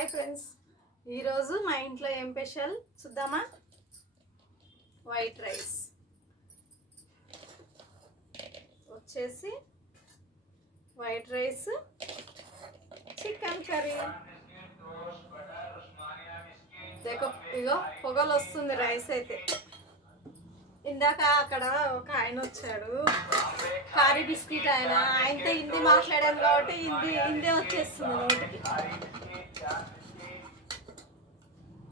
Hi friends, ఈరోజు మా ఇంట్లో ఏం స్పెషల్ చూద్దామా. వైట్ రైస్ వచ్చేసి వైట్ రైస్, చికెన్ కర్రీ. ఇగో పొగలు వస్తుంది రైస్ అయితే. ఇందాక అక్కడ ఒక ఆయన వచ్చాడు, కారీ బిస్కెట్ ఆయనతో హిందీ మాట్లాడాను కాబట్టి హిందీ వచ్చేస్తుంది నోటికి.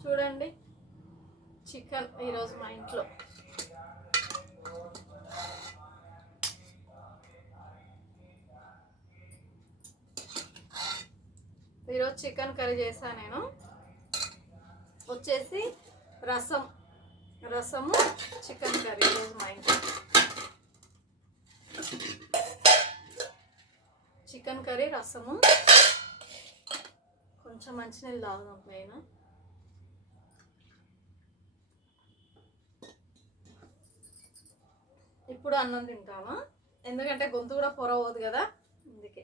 చూడండి చికెన్ ఈరోజు మా ఇంట్లో. ఈరోజు చికెన్ కర్రీ చేశాను నేను. వచ్చేసి రసము చికెన్ కర్రీ ఈరోజు మా ఇంట్లో. చికెన్ కర్రీ, రసము, కొంచెం మంచినీళ్ళు తాగుదాం పైన. ఇప్పుడు అన్నం తింటామా, ఎందుకంటే గొంతు కూడా పొరవద్దు కదా, అందుకే.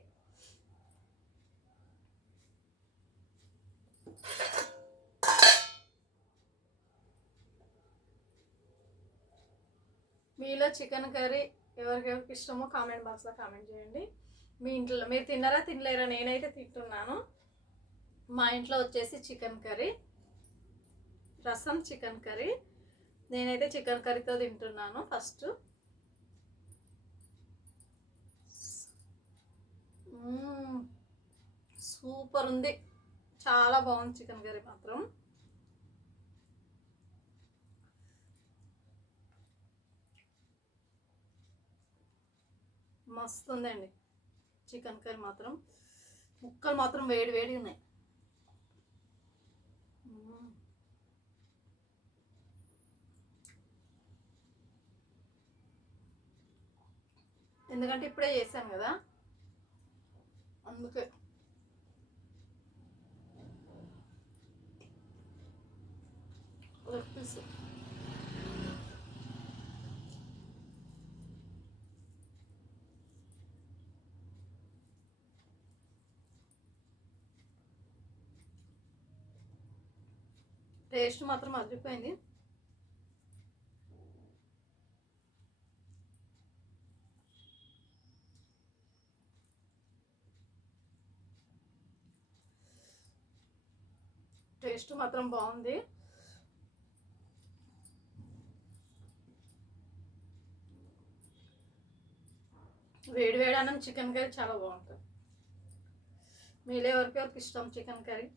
మీలో చికెన్ కర్రీ ఎవరికెవరికి ఇష్టమో కామెంట్ బాక్స్లో కామెంట్ చేయండి. మీ ఇంట్లో మీరు తిన్నారా తినలేరా? నేనైతే తింటున్నాను. మా ఇంట్లో వచ్చేసి చికెన్ కర్రీ, రసం, చికెన్ కర్రీ. నేనైతే చికెన్ కర్రీతో తింటున్నాను. ఫస్ట్ సూపర్ ఉంది, చాలా బాగుంది చికెన్ కర్రీ మాత్రం. మస్తు ఉందండి చికెన్ కర్రీ మాత్రం. ముక్కలు మాత్రం వేడి వేడి ఉన్నాయి. ఎందుకంటే ఇప్పుడే చేశాను కదా, అందుకే. పీస్ టేస్ట్ మాత్రం అదిరిపోయింది. టేస్ట్ మాత్రం బాగుంది. వేడి వేడి అన్నం చికెన్ కర్రీ చాలా బాగుంటుంది. మీలో ఎవరికి ఇష్టం చికెన్ కర్రీ?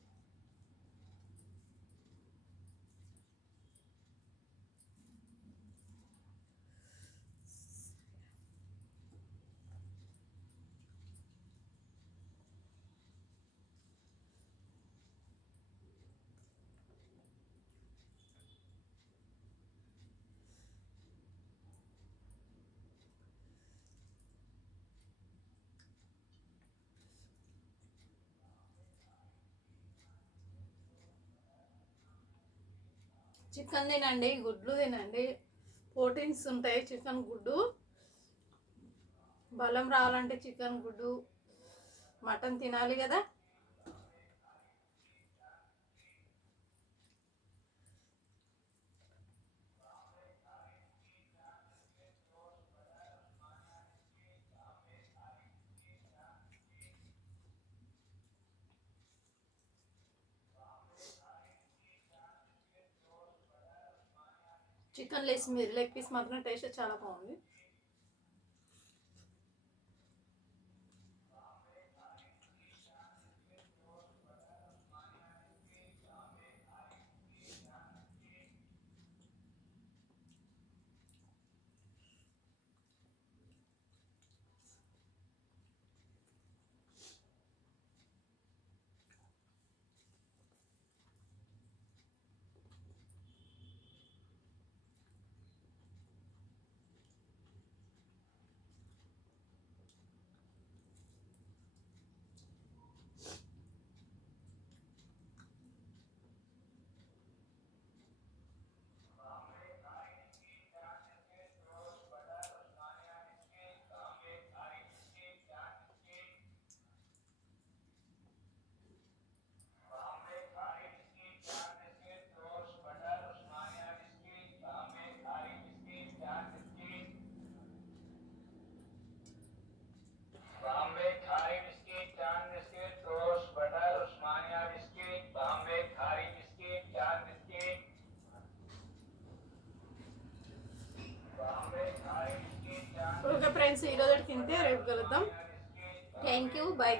చికెన్ తినండి, గుడ్లు తినండి, ప్రోటీన్స్ ఉంటాయి. చికెన్ గుడ్డు బలం రావాలంటే చికెన్ గుడ్డు, మటన్ తినాలి కదా. చికెన్ లెగ్ పీస్ మాత్రం టేస్ట్ చాలా బాగుంది. ఫ్రెండ్స్, ఈరోజు తింటే రేపు కలుద్దాం. Thank you, bye.